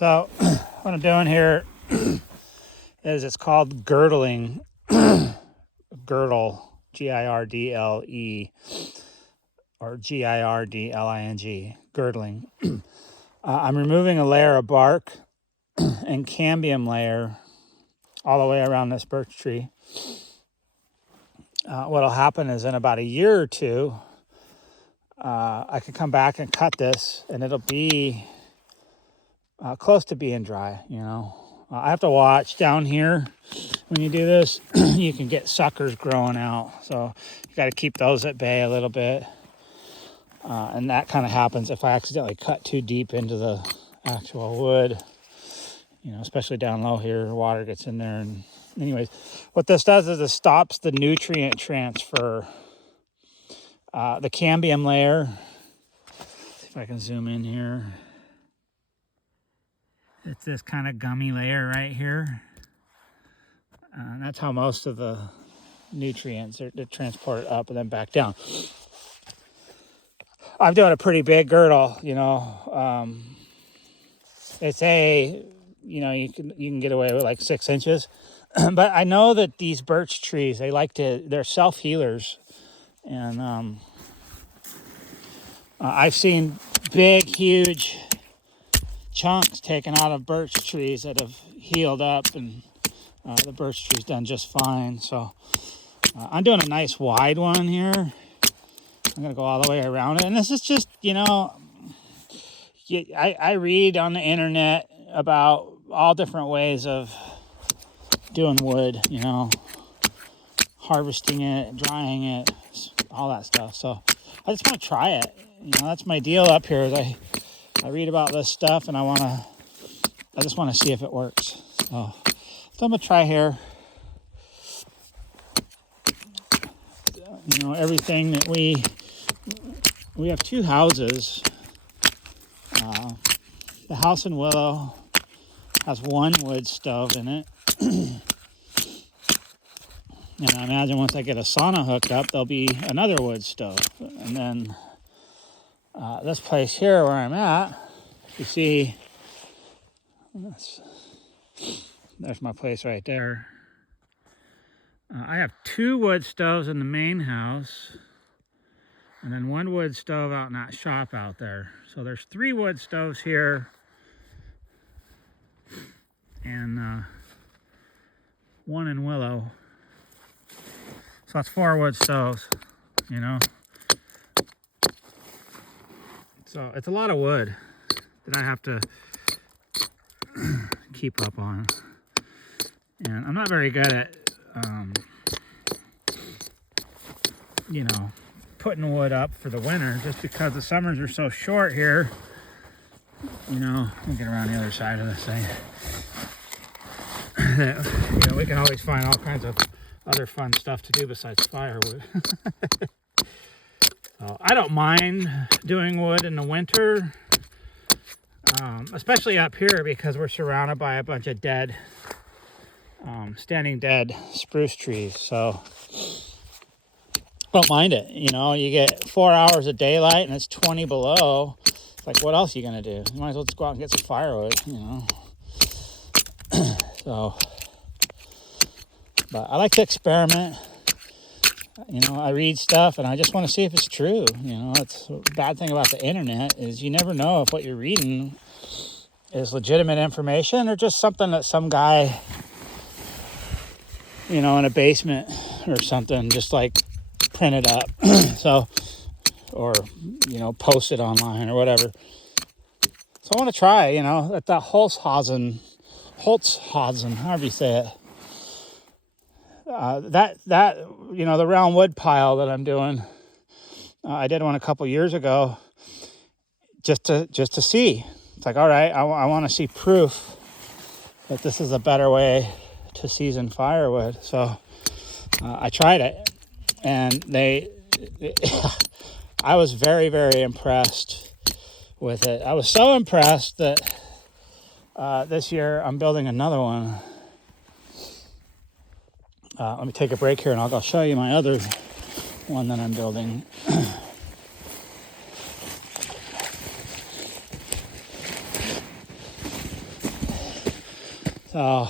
So what I'm doing here is it's called girdling, girdle, Girdle, or Girdling, girdling. I'm removing a layer of bark and cambium layer all the way around this birch tree. What'll happen is in about a year or two, I can come back and cut this, and it'll be close to being dry, you know. I have to watch down here when you do this. You can get suckers growing out, so you got to keep those at bay a little bit. And that kind of happens if I accidentally cut too deep into the actual wood, you know, especially down low here. Water gets in there. And anyways, what this does is it stops the nutrient transfer. The cambium layer, see if I can zoom in here. It's this kind of gummy layer right here. That's how most of the nutrients are transported up and then back down. I'm doing a pretty big girdle, you know. It's you can get away with like 6 inches. But I know that these birch trees, they're self-healers. And I've seen big, huge chunks taken out of birch trees that have healed up, and the birch tree's done just fine. So I'm doing a nice wide one here. I'm gonna go all the way around it, and this is just, you know, I read on the internet about all different ways of doing wood, you know, harvesting it, drying it, all that stuff. So I just want to try it. You know, that's my deal up here. Is I read about this stuff, and I just want to see if it works. So I'm gonna try here. You know, everything that we have 2 houses. The house in Willow has 1 wood stove in it. And I imagine once I get a sauna hooked up, there'll be another wood stove. And then this place here where I'm at, you see, there's my place right there. I have 2 wood stoves in the main house, and then 1 wood stove out in that shop out there. So there's 3 wood stoves here, and 1 in Willow. So that's 4 wood stoves, you know. So it's a lot of wood that I have to keep up on. And I'm not very good at, you know, putting wood up for the winter, just because the summers are so short here. You know, we'll get around the other side of this thing. You know, we can always find all kinds of other fun stuff to do besides firewood. So I don't mind doing wood in the winter, especially up here, because we're surrounded by a bunch of dead, standing dead spruce trees. So don't mind it. You know, you get 4 hours of daylight and it's 20 below. It's like, what else are you gonna do? You might as well just go out and get some firewood, you know. So, but I like to experiment. You know, I read stuff and I just want to see if it's true. You know, it's a bad thing about the internet is you never know if what you're reading is legitimate information or just something that some guy, you know, in a basement or something just like printed up. So, or, you know, post it online or whatever. So I want to try, you know, at the Holzhausen, however you say it. That you know, the round wood pile that I'm doing, I did one a couple years ago just to see. It's like, all right, I want to see proof that this is a better way to season firewood. So I tried it, and I was very, very impressed with it. I was so impressed that this year I'm building another one. Let me take a break here and I'll go show you my other one that I'm building. So,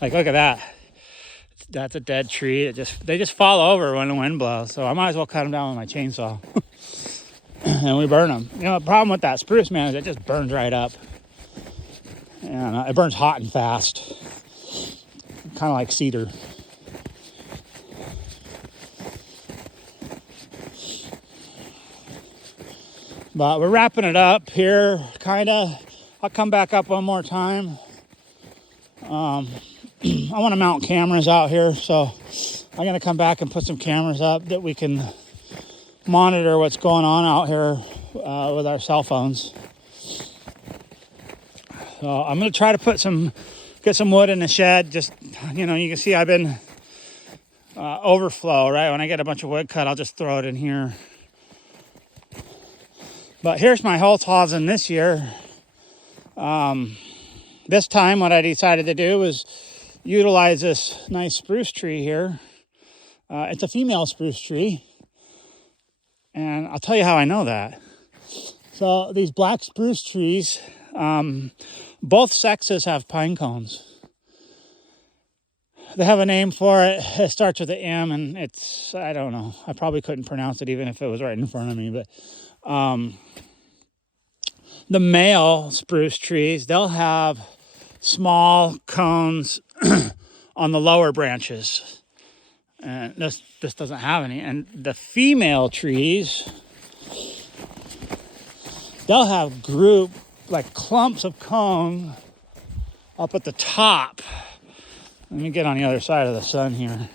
like, look at that. That's a dead tree. They just fall over when the wind blows. So I might as well cut them down with my chainsaw. And we burn them. You know, the problem with that spruce, man, is it just burns right up. And it burns hot and fast. Kind of like cedar. But we're wrapping it up here, kind of. I'll come back up one more time. I want to mount cameras out here, so I'm going to come back and put some cameras up that we can monitor what's going on out here with our cell phones. So I'm going to try to get some wood in the shed. Just, you know, you can see I've been overflow, right? When I get a bunch of wood cut, I'll just throw it in here. But here's my whole housing this year. This time what I decided to do was utilize this nice spruce tree here. It's a female spruce tree. And I'll tell you how I know that. So these black spruce trees, both sexes have pine cones. They have a name for it. It starts with an M, and I don't know. I probably couldn't pronounce it even if it was right in front of me. But the male spruce trees, they'll have small cones on the lower branches. And this doesn't have any. And the female trees, they'll have like clumps of cone up at the top. Let me get on the other side of the sun here.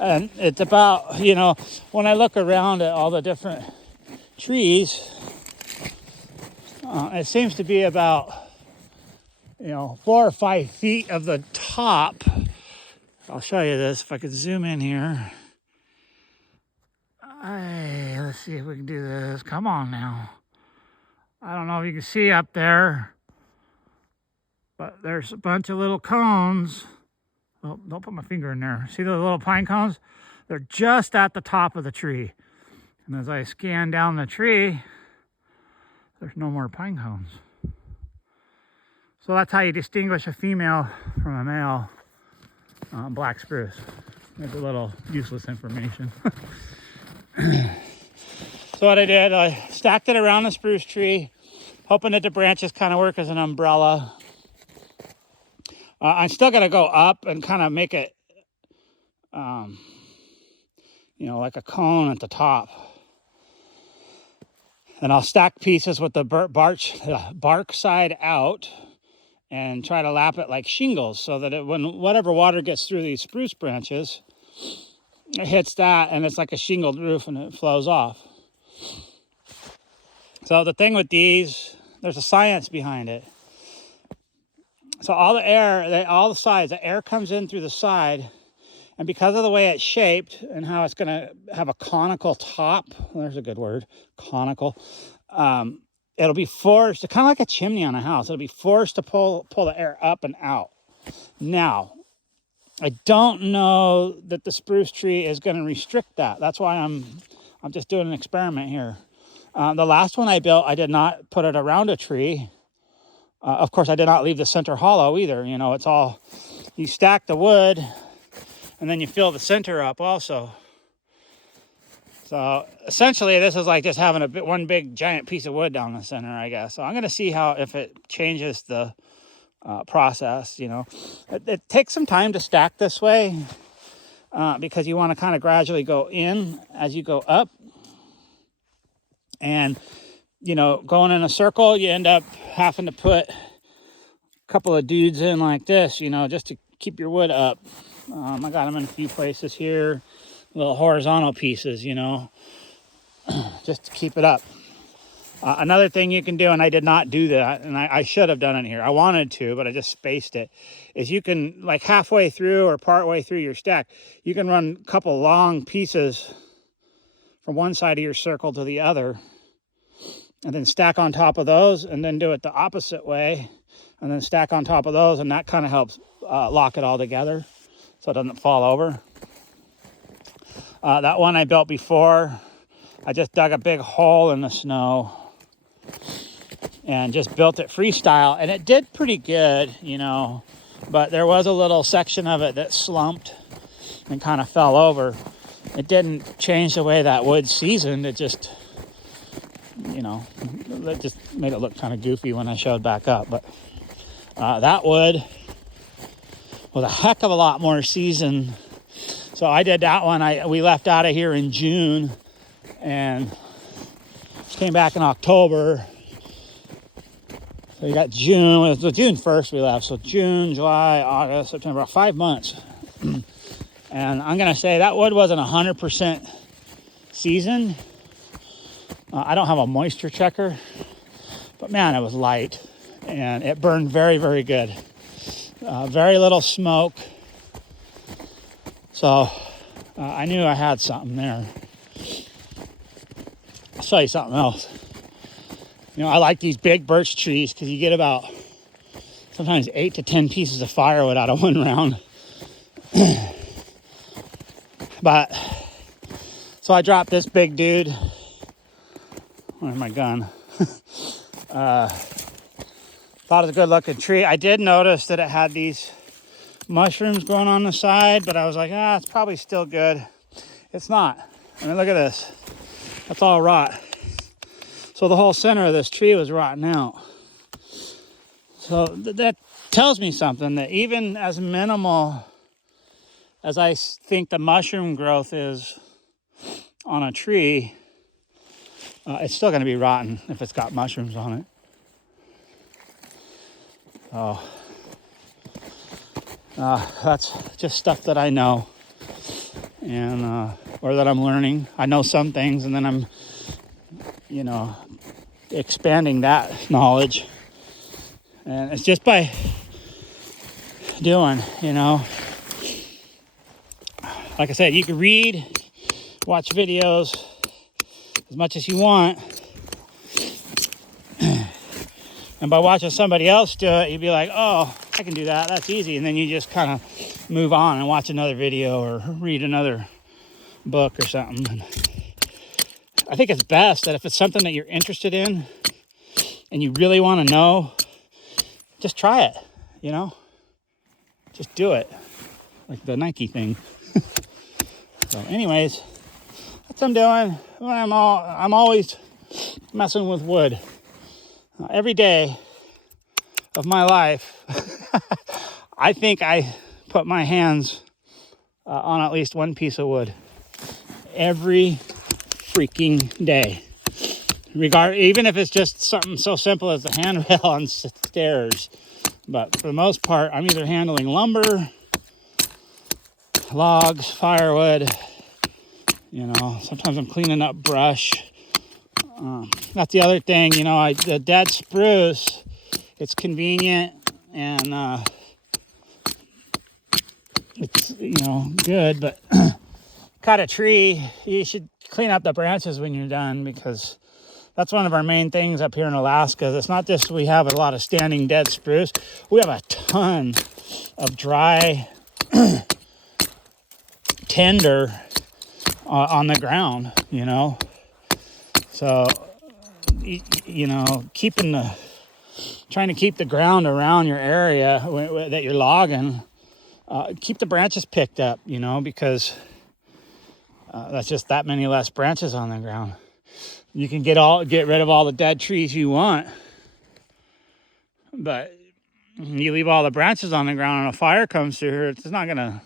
And it's about, you know, when I look around at all the different trees, it seems to be about, you know, 4 or 5 feet of the top. I'll show you this if I could zoom in here. Let's see if we can do this. Come on now. I don't know if you can see up there, but there's a bunch of little cones. Oh, don't put my finger in there. See those little pine cones? They're just at the top of the tree. And as I scan down the tree, there's no more pine cones. So that's how you distinguish a female from a male black spruce. There's a little useless information. So what I did, I stacked it around the spruce tree, hoping that the branches kind of work as an umbrella. I'm still going to go up and kind of make it, you know, like a cone at the top. And I'll stack pieces with the bark side out and try to lap it like shingles so that when whatever water gets through these spruce branches, it hits that and it's like a shingled roof and it flows off. So the thing with these, there's a science behind it. So all the air, all the sides, the air comes in through the side, and because of the way it's shaped and how it's going to have a conical top, there's a good word, conical, it'll be forced, kind of like a chimney on a house, it'll be forced to pull the air up and out. Now, I don't know that the spruce tree is going to restrict that. That's why I'm just doing an experiment here. The last one I built, I did not put it around a tree. Of course, I did not leave the center hollow either. You know, it's all, you stack the wood and then you fill the center up also. So essentially this is like just having one big giant piece of wood down the center, I guess. So I'm going to see if it changes the process, you know. It takes some time to stack this way because you want to kind of gradually go in as you go up. And, you know, going in a circle, you end up having to put a couple of dudes in like this, you know, just to keep your wood up. I got them in a few places here, little horizontal pieces, you know, just to keep it up. Another thing you can do, and I did not do that, and I should have done it here. I wanted to, but I just spaced it, is you can, like halfway through or partway through your stack, you can run a couple long pieces from one side of your circle to the other, and then stack on top of those, and then do it the opposite way, and then stack on top of those, and that kind of helps lock it all together so it doesn't fall over. That one I built before, I just dug a big hole in the snow, and just built it freestyle, and it did pretty good, you know, but there was a little section of it that slumped and kind of fell over. It didn't change the way that wood seasoned. It just, you know, it just made it look kind of goofy when I showed back up. But that wood was a heck of a lot more seasoned. So I did that one. We left out of here in June and came back in October. So you got June. It was June 1st we left. So June, July, August, September, 5 months. And I'm going to say that wood wasn't 100% seasoned. I don't have a moisture checker, but man, it was light and it burned very, very good. Very little smoke. So I knew I had something there. I'll show you something else. You know, I like these big birch trees because you get about sometimes 8 to 10 pieces of firewood out of one round. But so I dropped this big dude. Where's my gun? Thought it was a good looking tree. I did notice that it had these mushrooms growing on the side, but I was like, it's probably still good. It's not. I mean, look at this. That's all rot. So the whole center of this tree was rotting out. So that tells me something, that even as minimal as I think the mushroom growth is on a tree, it's still going to be rotten if it's got mushrooms on it. Oh, that's just stuff that I know, and or that I'm learning. I know some things, and then I'm, you know, expanding that knowledge. And it's just by doing, you know. Like I said, you can read, watch videos as much as you want. And by watching somebody else do it, you'd be like, oh, I can do that. That's easy. And then you just kind of move on and watch another video or read another book or something. And I think it's best that if it's something that you're interested in and you really want to know, just try it, you know? Just do it. Like the Nike thing. So anyways, that's what I'm doing. I'm always messing with wood. Every day of my life, I think I put my hands on at least one piece of wood. Every freaking day. Even if it's just something so simple as the handrail on stairs. But for the most part, I'm either handling lumber, logs, firewood, you know, sometimes I'm cleaning up brush. That's the other thing, you know, the dead spruce, it's convenient and it's, you know, good, but cut a tree, you should clean up the branches when you're done, because that's one of our main things up here in Alaska. It's not just we have a lot of standing dead spruce, we have a ton of dry tender on the ground, you know. So, you know, trying to keep the ground around your area that you're logging, keep the branches picked up, you know, because that's just that many less branches on the ground. You can get rid of all the dead trees you want, but you leave all the branches on the ground and a fire comes through here, it's not going to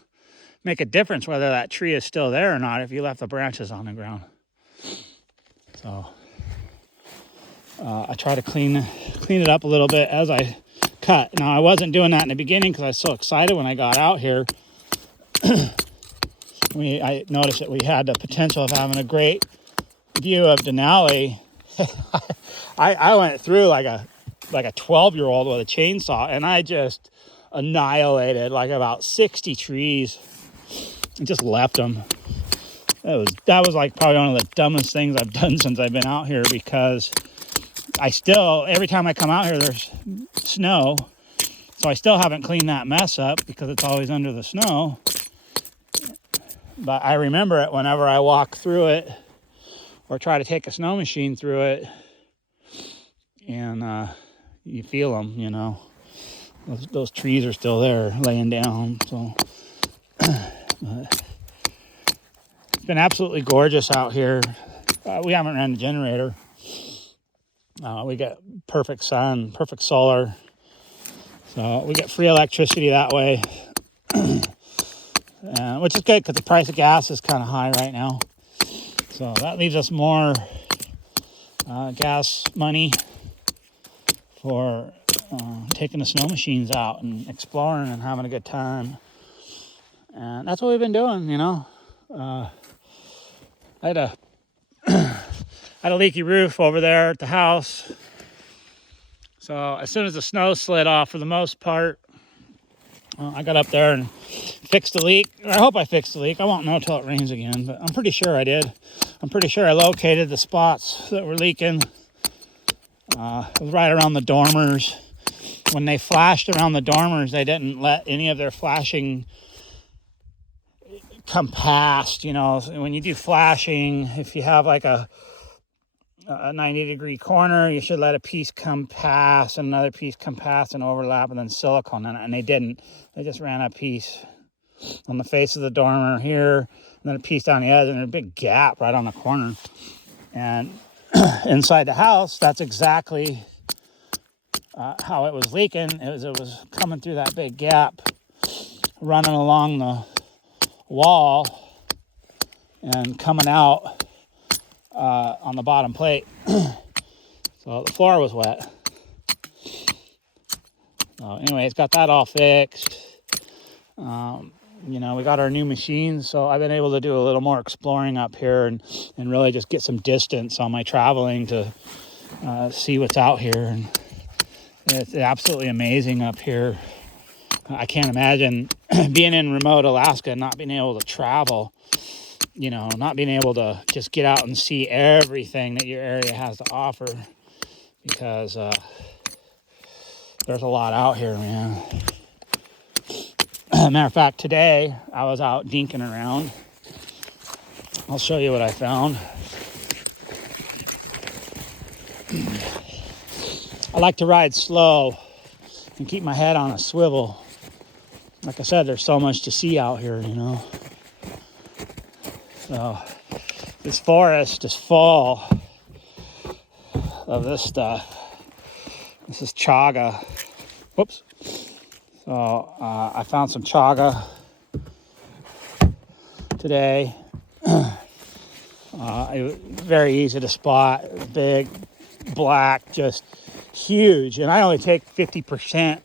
make a difference whether that tree is still there or not if you left the branches on the ground. So I try to clean it up a little bit as I cut. Now, I wasn't doing that in the beginning because I was so excited when I got out here. I noticed that we had the potential of having a great view of Denali. I went through like a 12-year-old with a chainsaw, and I just annihilated like about 60 trees and just left them. That was like probably one of the dumbest things I've done since I've been out here, because every time I come out here, there's snow. So I still haven't cleaned that mess up because it's always under the snow. But I remember it whenever I walk through it or try to take a snow machine through it. and you feel them, you know. Those trees are still there laying down. So it's been absolutely gorgeous out here. We haven't ran the generator. We got perfect sun, perfect solar. So we get free electricity that way, which is good because the price of gas is kind of high right now. So that leaves us more gas money for taking the snow machines out and exploring and having a good time. And that's what we've been doing, you know. I had a leaky roof over there at the house. So as soon as the snow slid off, for the most part, I got up there and fixed the leak. I hope I fixed the leak. I won't know till it rains again, but I'm pretty sure I did. I'm pretty sure I located the spots that were leaking. It was right around the dormers. When they flashed around the dormers, they didn't let any of their flashing come past. You know, when you do flashing, if you have like a 90-degree corner, you should let a piece come past and another piece come past and overlap, and then silicone in it. And they didn't. They just ran a piece on the face of the dormer here, and then a piece down the edge, and a big gap right on the corner. And inside the house, that's exactly how it was leaking. It was coming through that big gap, running along the wall, and coming out on the bottom plate. So the floor was wet. So anyways, got that all fixed. You know, we got our new machines, so I've been able to do a little more exploring up here and really just get some distance on my traveling to see what's out here. And it's absolutely amazing up here. I can't imagine being in remote Alaska and not being able to travel, you know, not being able to just get out and see everything that your area has to offer, because there's a lot out here, man. Matter of fact, today I was out dinking around. I'll show you what I found. I like to ride slow and keep my head on a swivel. Like I said, there's so much to see out here, you know. So this forest is full of this stuff. This is chaga. Whoops. So I found some chaga today. It was very easy to spot. Big, black, just huge. And I only take 50%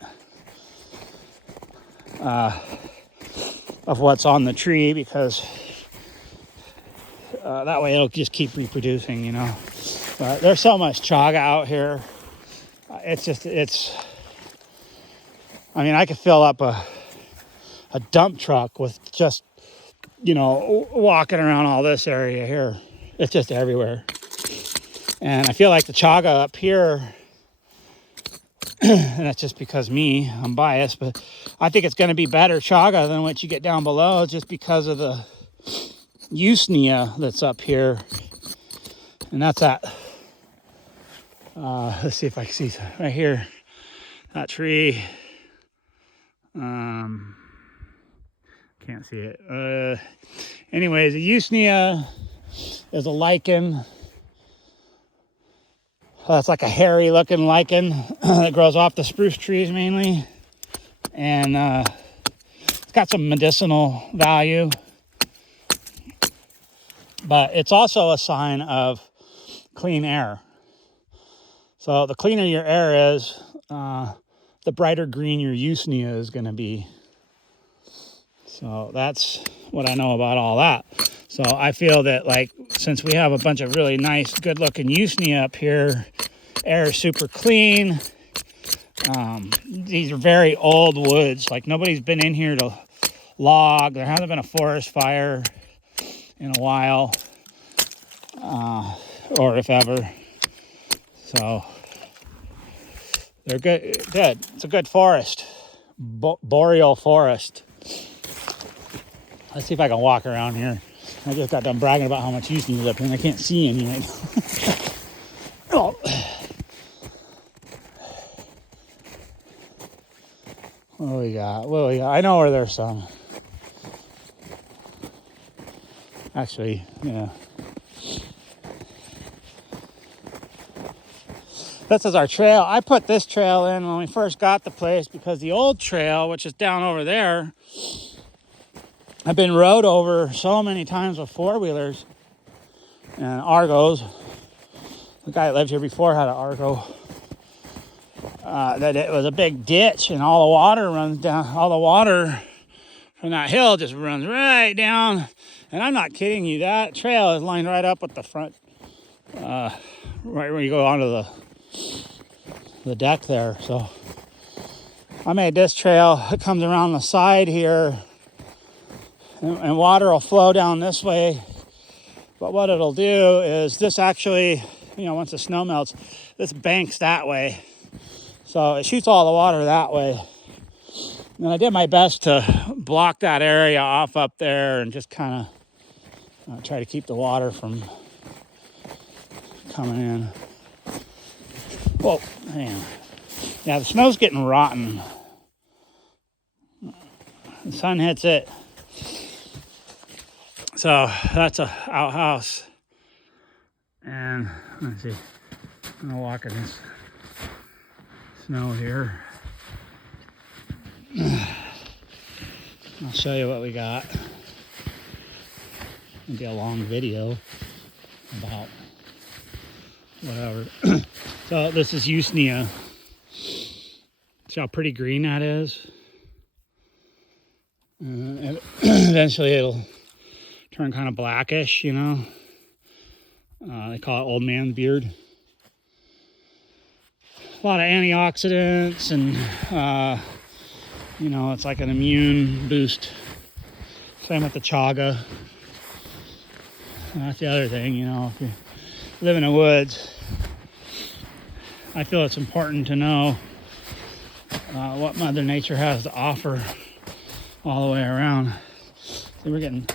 of what's on the tree, because that way it'll just keep reproducing, you know. But there's so much chaga out here. I mean, I could fill up a dump truck with just, you know, walking around all this area here. It's just everywhere. And I feel like the chaga up here, and that's just because I'm biased, but I think it's going to be better chaga than what you get down below, just because of the usnea that's up here. And that's that. Let's see if I can see right here. That tree. Can't see it. Anyways, the usnea is a lichen. It's like a hairy looking lichen that grows off the spruce trees mainly. And it's got some medicinal value. But it's also a sign of clean air. So the cleaner your air is, the brighter green your usnea is going to be. So that's what I know about all that. So I feel that, like, since we have a bunch of really nice, good-looking usnea up here, air is super clean. These are very old woods. Like, nobody's been in here to log. There hasn't been a forest fire in a while, or if ever. So they're good. It's a good forest, boreal forest. Let's see if I can walk around here. I just got done bragging about how much usnea is up here, and I can't see any right now. Oh. What do we got? What do we got? I know where there's some. Actually, yeah. This is our trail. I put this trail in when we first got the place because the old trail, which is down over there, I've been rode over so many times with four-wheelers and Argos. The guy that lived here before had an Argo. That it was a big ditch and all the water runs down. All the water from that hill just runs right down. And I'm not kidding you. That trail is lined right up with the front, right when you go onto the deck there. So I made this trail. It comes around the side here, and water will flow down this way. But what it'll do is this actually, once the snow melts, this banks that way. So it shoots all the water that way. And I did my best to block that area off up there and just kind of try to keep the water from coming in. Whoa, hang on. Yeah, the snow's getting rotten. The sun hits it. So that's a outhouse. And let's see, I'm gonna walk in this snow here. I'll show you what we got. It'll be a long video about whatever. So this is Usnea. See how pretty green that is? And eventually it'll turn kind of blackish, They call it old man's beard. A lot of antioxidants and, it's like an immune boost. Same with the chaga. And that's the other thing, if you live in the woods, I feel it's important to know what Mother Nature has to offer all the way around. See, we're getting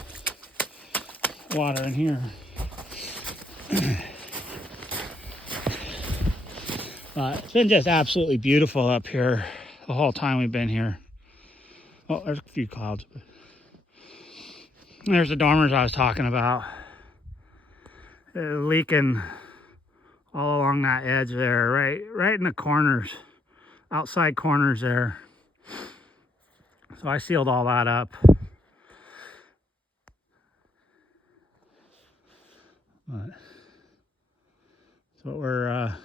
water in here. It's been just absolutely beautiful up here the whole time we've been here. Oh, there's a few clouds. There's the dormers I was talking about. They're leaking all along that edge there, right in the corners, outside corners there. So I sealed all that up. But, so we're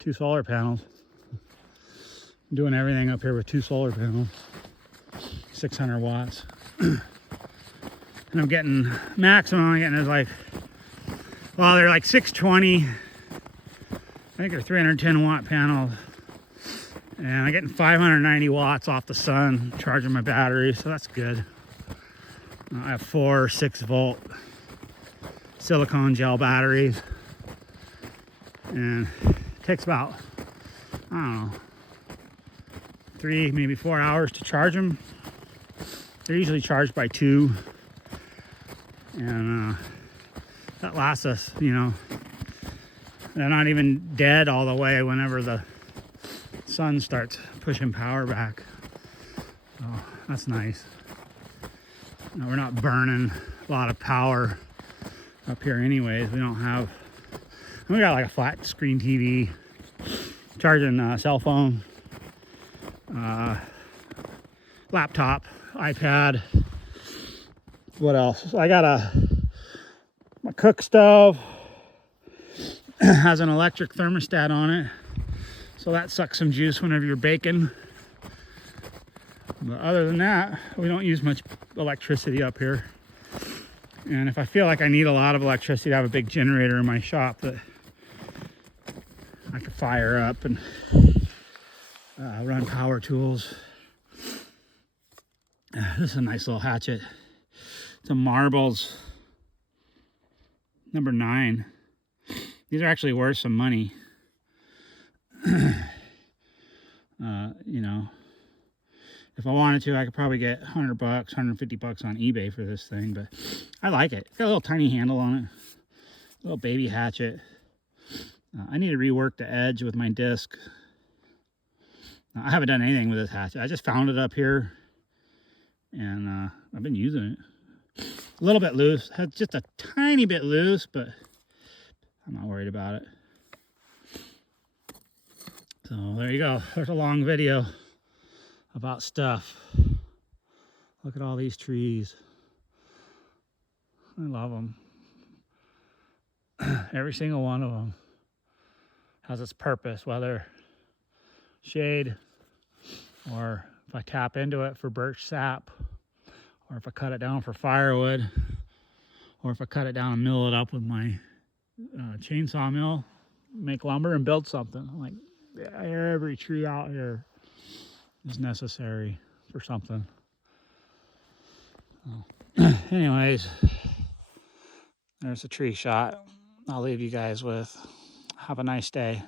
2 solar panels. I'm doing everything up here with 2 solar panels, 600 watts. And I'm getting maximum. I'm getting is like, well, they're like 620. I think they're 310 watt panels. And I'm getting 590 watts off the sun charging my battery, so that's good. I have 4 6-volt silicone gel batteries. And it takes about, I don't know, 3, maybe 4 hours to charge them. They're usually charged by 2. And that lasts us, They're not even dead all the way whenever the sun starts pushing power back. So that's nice. We're not burning a lot of power up here anyways. We got like a flat screen TV, charging a cell phone, laptop, iPad. What else? I got my cook stove. Has an electric thermostat on it, so that sucks some juice whenever you're baking. But other than that, we don't use much electricity up here. And if I feel like I need a lot of electricity, I have a big generator in my shop that I could fire up and run power tools. This is a nice little hatchet. It's a Marbles number 9. These are actually worth some money. If I wanted to, I could probably get $100, $150 on eBay for this thing, but I like it. It's got a little tiny handle on it, a little baby hatchet. I need to rework the edge with my disc. I haven't done anything with this hatchet. I just found it up here, and I've been using it. A little bit loose, just a tiny bit loose, but I'm not worried about it. So there you go. There's a long video about stuff. Look at all these trees. I love them. Every single one of them has its purpose, whether shade, or if I tap into it for birch sap, or if I cut it down for firewood, or if I cut it down and mill it up with my chainsaw mill, make lumber and build something. Like, every tree out here is necessary for something. Anyways, there's a tree shot I'll leave you guys with. Have a nice day.